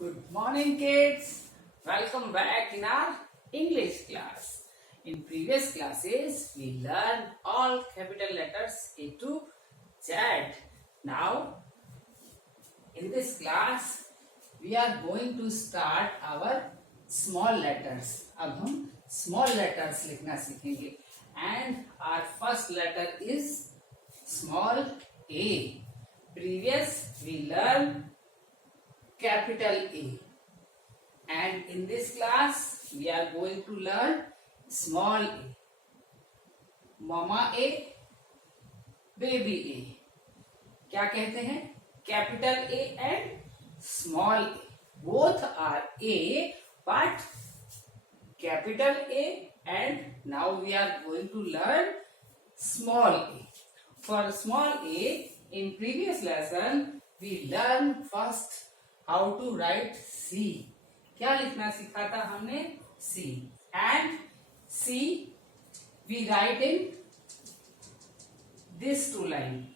Good morning, kids. Welcome back in our English class. In previous classes, we learned all capital letters A to Z. Now, in this class, we are going to start our small letters. अब हम small letters लिखना सीखेंगे. And our first letter is small A. Previous, we learned capital A, and in this class we are going to learn small a. Mama A, baby A. क्या कहते हैं? Capital A and small a. Both are A, but capital A, and now we are going to learn small a. For small a, in previous lesson we learned first how to write C. क्या लिखना सीखा था हमने? C. And C we write in this two line.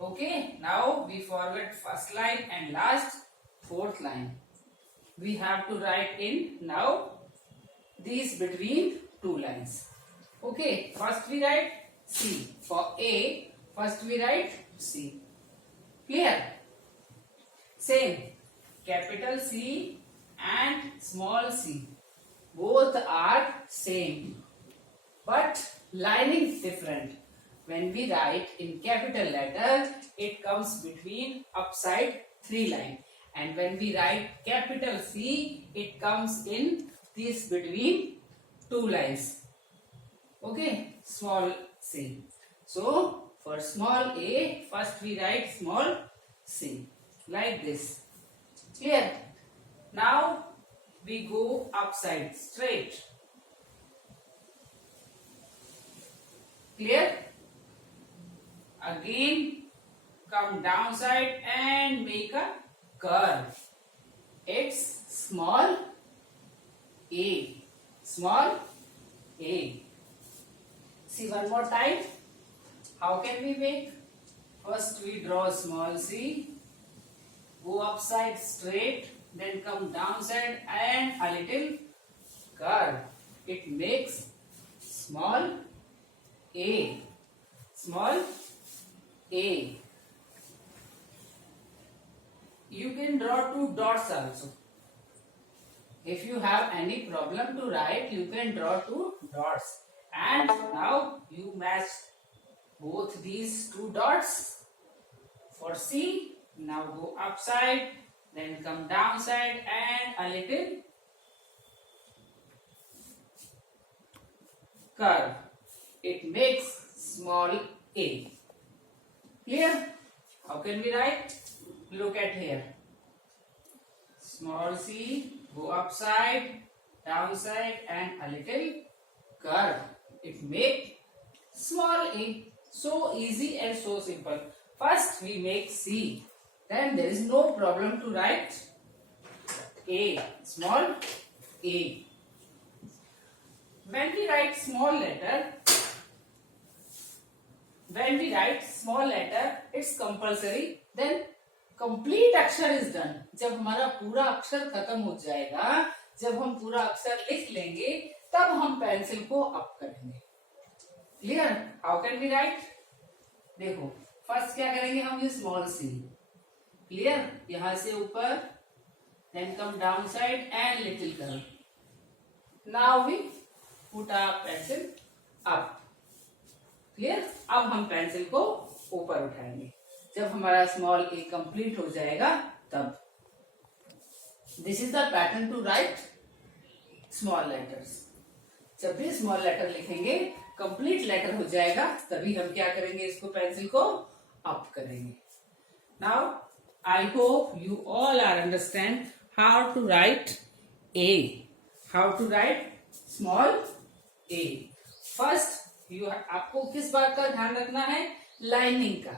Okay. Now we forget first line and last fourth line. We have to write in now these between two lines. Okay. First we write C. For A, first we write C. Clear? Same, capital C and small c, both are same, but lining is different. When we write in capital letter, it comes between upside three line, and when we write capital C, it comes in this between two lines. Okay, small c. So for small a, first we write small c. Like this. Clear? Now we go upside straight. Clear? Again come downside and make a curve. It's small a. Small a. See one more time. How can we make? First we draw small c. Go upside straight, then come downside and a little curve. It makes small a. Small a. You can draw two dots also. If you have any problem to write, you can draw two dots. And now you match both these two dots for C. Now go upside, then come downside and a little curve. It makes small a. Clear? How can we write? Look at here. Small c, go upside, downside and a little curve. It makes small a. So easy and so simple. First we make C. Then there is no problem to write A, small a. When we write small letter, it's compulsory. Then complete अक्षर is done. जब हमारा पूरा अक्षर खत्म हो जाएगा, जब हम पूरा अक्षर लिख लेंगे, तब हम पेंसिल को अप करेंगे. Clear? How can we write? देखो, फर्स्ट क्या करेंगे हम? ये स्मॉल सी. क्लियर? यहां से ऊपर, then come downside and little curve. Now we put our pencil up. Clear? अब हम पेंसिल को ऊपर उठाएंगे. जब हमारा स्मॉल ए कंप्लीट हो जाएगा तब. This is the pattern to write small letters. जब भी स्मॉल लेटर लिखेंगे, कंप्लीट लेटर हो जाएगा, तभी हम क्या करेंगे? इसको पेंसिल को अप करेंगे. Now I hope you all are understand how to write A. How to write small a. First, आपको किस बात का ध्यान रखना है? लाइनिंग का.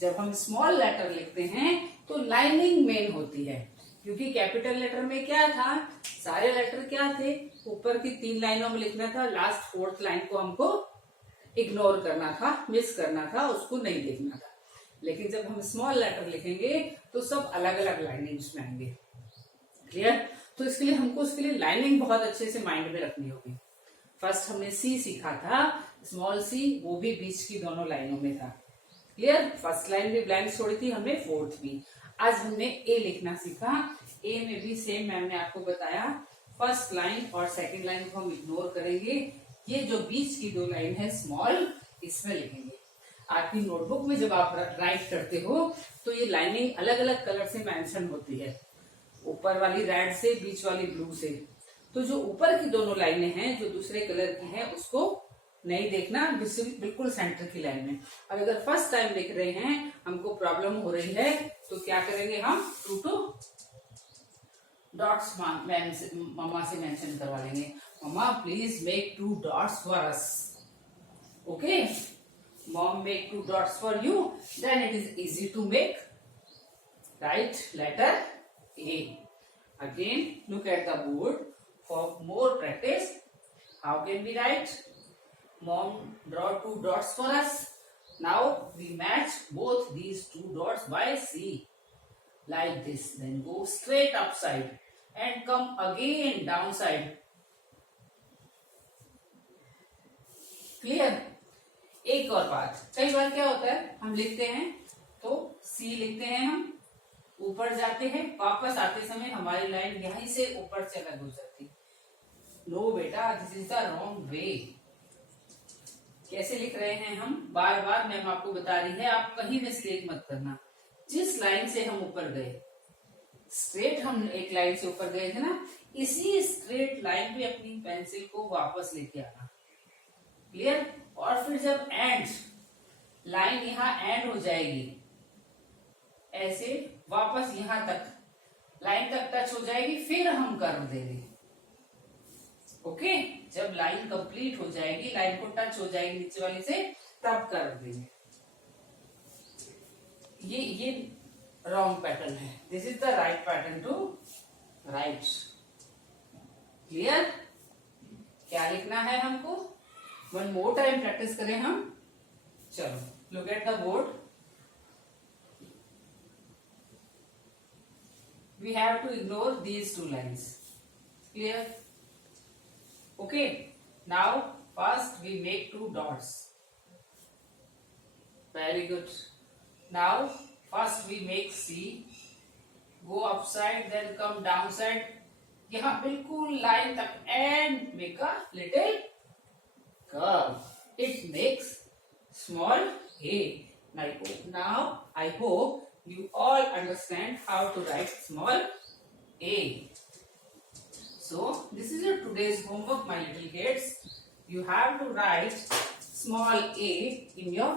जब हम स्मॉल लेटर लिखते हैं तो लाइनिंग मेन होती है, क्योंकि कैपिटल लेटर में क्या था? सारे लेटर क्या थे? ऊपर की तीन लाइनों में लिखना था, लास्ट फोर्थ लाइन को हमको इग्नोर करना था, मिस करना था, उसको नहीं देखना था. लेकिन जब हम स्मॉल लेटर लिखेंगे तो सब अलग अलग लाइनिंग्स में आएंगे। क्लियर? तो इसके लिए हमको इसके लिए लाइनिंग बहुत अच्छे से माइंड में रखनी होगी। फर्स्ट हमने सी सीखा था, स्मॉल सी, वो भी बीच की दोनों लाइनों में था। क्लियर? फर्स्ट लाइन भी ब्लैंक छोड़ी थी हमने, फोर्थ भी। आज हमने ए लिखना सीखा। ए में भी सेम मैम ने आपको बताया, फर्स्ट लाइन और सेकंड लाइन को हम इग्नोर करेंगे। ये जो बीच की दो लाइन है स्मॉल, इसमें लिखेंगे। आपकी नोटबुक में जब आप राइट करते हो तो ये लाइनिंग अलग अलग कलर से मेंशन होती है, ऊपर वाली रेड से, बीच वाली ब्लू से। तो जो ऊपर की दोनों लाइनें हैं जो दूसरे कलर की हैं उसको नहीं देखना, बिल्कुल सेंटर की लाइन में। और अगर फर्स्ट टाइम लिख रहे हैं, हमको प्रॉब्लम हो रही है, तो क्या करेंगे हम, 2 डॉट्स मम्मा से मेंशन करवा लेंगे। Mama please make 2 dots for us. Okay, mom make 2 dots for you, then it is easy to make right letter A. Again, look at the board for more practice. How can we write? Mom draw 2 dots for us. Now we match both these 2 dots by C. Like this. Then go straight upside and come again downside. Clear? एक और बात, कई बार क्या होता है, हम लिखते हैं तो C लिखते हैं, हम ऊपर जाते हैं, वापस आते समय हमारी लाइन यहीं से ऊपर से अलग हो जाती। नो बेटा, this is the wrong way. कैसे लिख रहे हैं हम, बार बार मैम आपको बता रही है, आप कहीं मिस्टेक मत करना। जिस लाइन से हम ऊपर गए, स्ट्रेट हम एक लाइन से ऊपर गए थे ना, इसी स्ट्रेट लाइन पे अपनी पेंसिल को वापस लेके आना। क्लियर? और फिर जब एंड लाइन यहाँ एंड हो जाएगी, ऐसे वापस यहां तक लाइन तक टच हो जाएगी, फिर हम कर्व देंगे। ओके, जब लाइन कंप्लीट हो जाएगी, लाइन को टच हो जाएगी नीचे वाली से, तब कर्व देंगे। ये रॉन्ग पैटर्न है, this is the right pattern to write. Clear? क्या लिखना है हमको, वन मोर टाइम प्रैक्टिस करें हम। चलो, look at the board. We have to ignore these 2 lines. Clear? Okay. Now first we make 2 dots. Very good. Now first we make C. Go upside, then come downside. यहाँ बिल्कुल line तक and make a little curve. It makes small a. Now I hope you all understand how to write small a. So this is your today's homework, my little kids. You have to write small a in your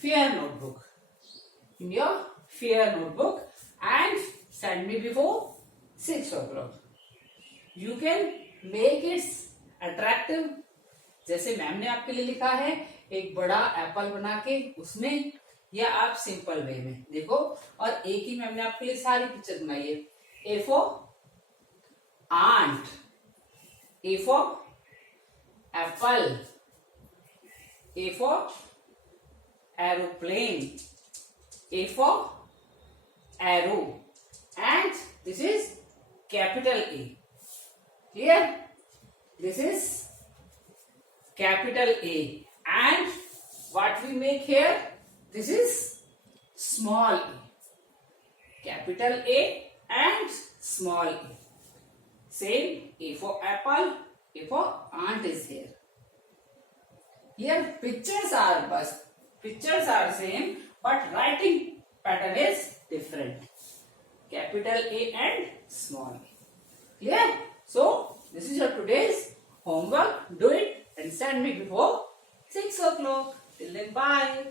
fair notebook. In your fair notebook and send me before 6 o'clock. You can make it attractive. जैसे ma'am ने आपके लिए लिखा है, एक बड़ा Apple बना के उसमें, या आप सिंपल वे में देखो। और एक ही मैम ने आपके लिए सारी पिक्चर बनाई है। A for ant, A for apple, A for aeroplane, A for arrow, and this is capital A. Clear? This is capital A, and what we make here, this is small a. Capital A and small a. Same, A for apple, A for ant is here. Here pictures are same, but writing pattern is different. Capital A and small a. Clear? So this is your today's homework. Do it and send me before 6 o'clock. Till then, bye.